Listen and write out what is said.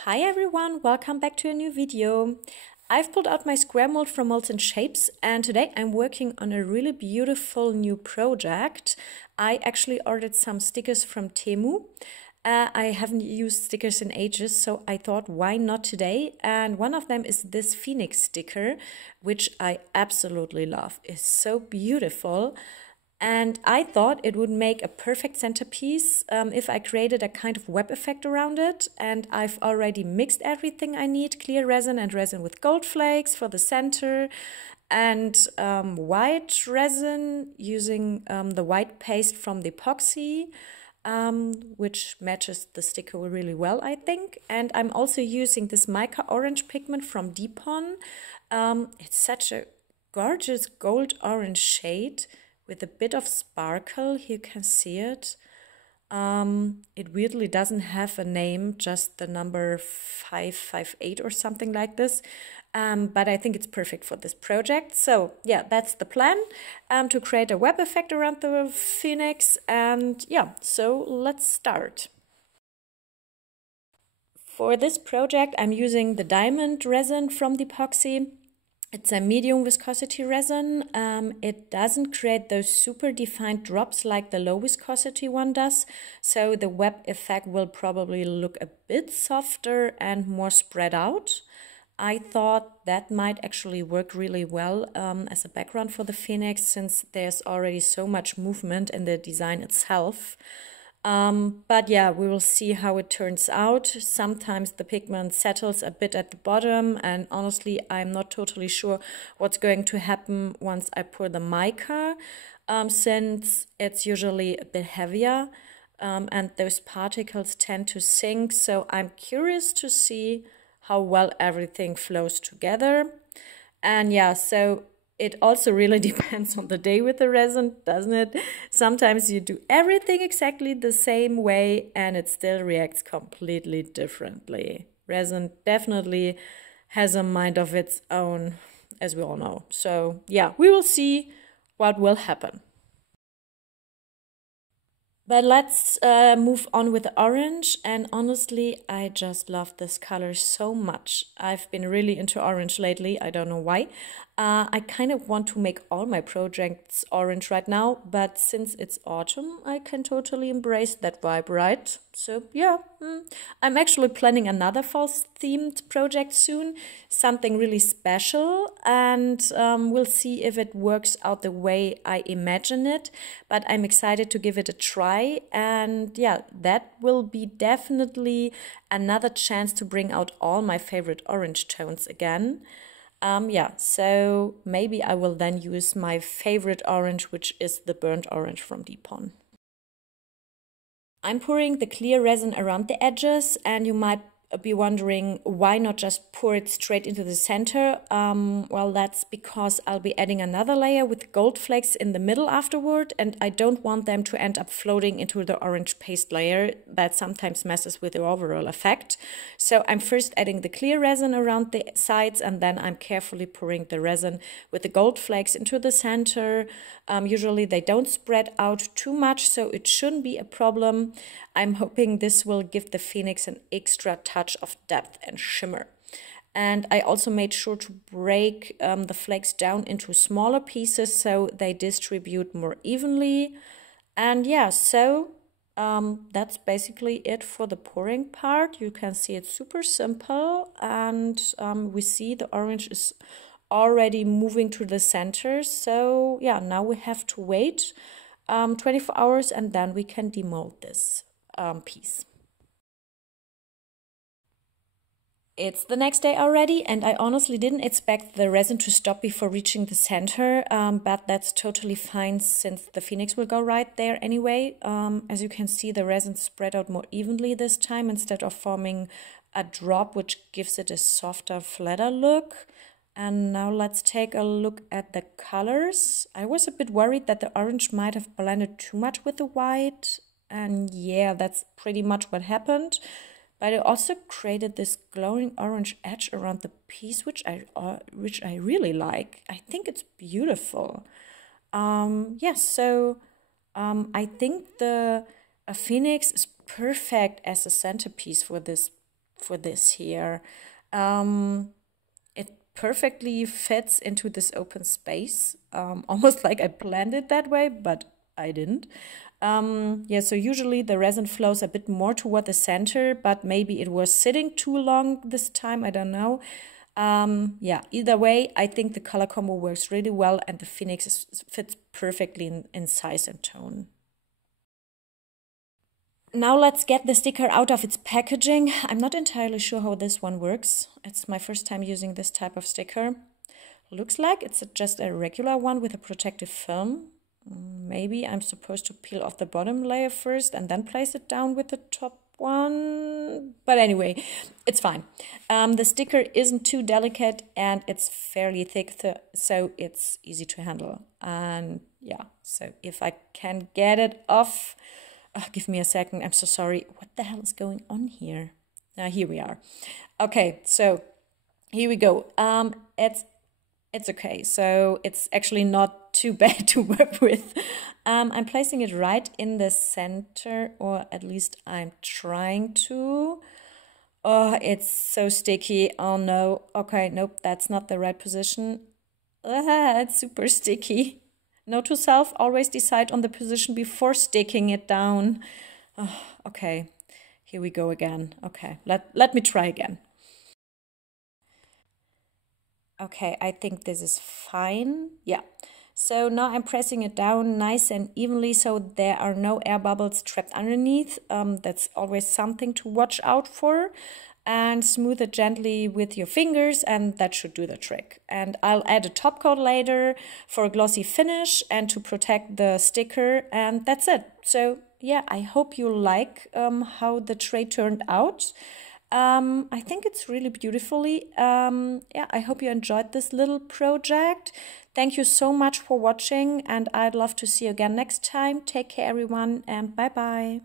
Hi everyone, welcome back to a new video. I've pulled out my square mold from Moldsandshapes and today I'm working on a really beautiful new project. I actually ordered some stickers from Temu. I haven't used stickers in ages, so I thought why not today? And one of them is this phoenix sticker, which I absolutely love. It's so beautiful. And I thought it would make a perfect centerpiece if I created a kind of web effect around it. And I've already mixed everything I need, clear resin and resin with gold flakes for the center, and white resin using the white paste from the epoxy, which matches the sticker really well, I think. And I'm also using this mica orange pigment from Depon. It's such a gorgeous gold orange shade with a bit of sparkle. Here you can see it. It weirdly doesn't have a name, just the number 558 or something like this. But I think it's perfect for this project. So yeah, that's the plan, to create a web effect around the phoenix. And yeah, so let's start. For this project, I'm using the diamond resin from the epoxy. It's a medium viscosity resin. It doesn't create those super defined drops like the low viscosity one does. So the web effect will probably look a bit softer and more spread out. I thought that might actually work really well as a background for the phoenix, since there's already so much movement in the design itself. But yeah, we will see how it turns out. Sometimes the pigment settles a bit at the bottom, and honestly, I'm not totally sure what's going to happen once I pour the mica, since it's usually a bit heavier, and those particles tend to sink. So I'm curious to see how well everything flows together. And yeah, so it also really depends on the day with the resin, doesn't it? Sometimes you do everything exactly the same way and it still reacts completely differently. Resin definitely has a mind of its own, as we all know. So yeah, we will see what will happen. But let's move on with the orange, and honestly, I just love this color so much. I've been really into orange lately, I don't know why. I kind of want to make all my projects orange right now, but since it's autumn, I can totally embrace that vibe, right? So yeah, I'm actually planning another fall-themed project soon, something really special, and we'll see if it works out the way I imagine it, but I'm excited to give it a try. And yeah, that will be definitely another chance to bring out all my favorite orange tones again. Yeah, so maybe I will then use my favorite orange, which is the burnt orange from Depon. I'm pouring the clear resin around the edges, and you might be wondering why not just pour it straight into the center. Well, that's because I'll be adding another layer with gold flakes in the middle afterward, and I don't want them to end up floating into the orange paste layer. That sometimes messes with the overall effect. So I'm first adding the clear resin around the sides, and then I'm carefully pouring the resin with the gold flakes into the center. Usually they don't spread out too much, so it shouldn't be a problem. I'm hoping this will give the phoenix an extra touch of depth and shimmer. And I also made sure to break the flakes down into smaller pieces so they distribute more evenly. And yeah, so that's basically it for the pouring part. You can see it's super simple, and we see the orange is already moving to the center. So yeah, now we have to wait 24 hours and then we can demold this piece. It's the next day already, and I honestly didn't expect the resin to stop before reaching the center, but that's totally fine since the phoenix will go right there anyway. As you can see, the resin spread out more evenly this time instead of forming a drop, which gives it a softer, flatter look. And now let's take a look at the colors. I was a bit worried that the orange might have blended too much with the white, and yeah, that's pretty much what happened. But I also created this glowing orange edge around the piece, which I really like. I think it's beautiful. Yes, so I think the phoenix is perfect as a centerpiece for this for this here. It perfectly fits into this open space, almost like I planned it that way, but I didn't. Yeah, so usually the resin flows a bit more toward the center, but maybe it was sitting too long this time, I don't know. Yeah, either way, I think the color combo works really well and the Phoenix fits perfectly in size and tone. Now let's get the sticker out of its packaging. I'm not entirely sure how this one works. It's my first time using this type of sticker. Looks like it's just a regular one with a protective film. Maybe I'm supposed to peel off the bottom layer first and then place it down with the top one. But anyway, it's fine. The sticker isn't too delicate and it's fairly thick, so it's easy to handle. And yeah, so if I can get it off... Oh, give me a second. I'm so sorry. What the hell is going on here? Here we are. Okay, so here we go. It's okay. So it's actually not too bad to work with. I'm placing it right in the center, or at least I'm trying to. Oh, it's so sticky. Oh no. Okay, nope, that's not the right position. It's super sticky. Note to self, always decide on the position before sticking it down. Oh, okay, here we go again. Okay, let me try again. Okay, I think this is fine. Yeah, so now I'm pressing it down nice and evenly so there are no air bubbles trapped underneath. That's always something to watch out for. And smooth it gently with your fingers and that should do the trick. And I'll add a top coat later for a glossy finish and to protect the sticker, and that's it. So yeah, I hope you like how the tray turned out. I think it's really beautifully. Yeah, I hope you enjoyed this little project. Thank you so much for watching and I'd love to see you again next time. Take care everyone and bye bye.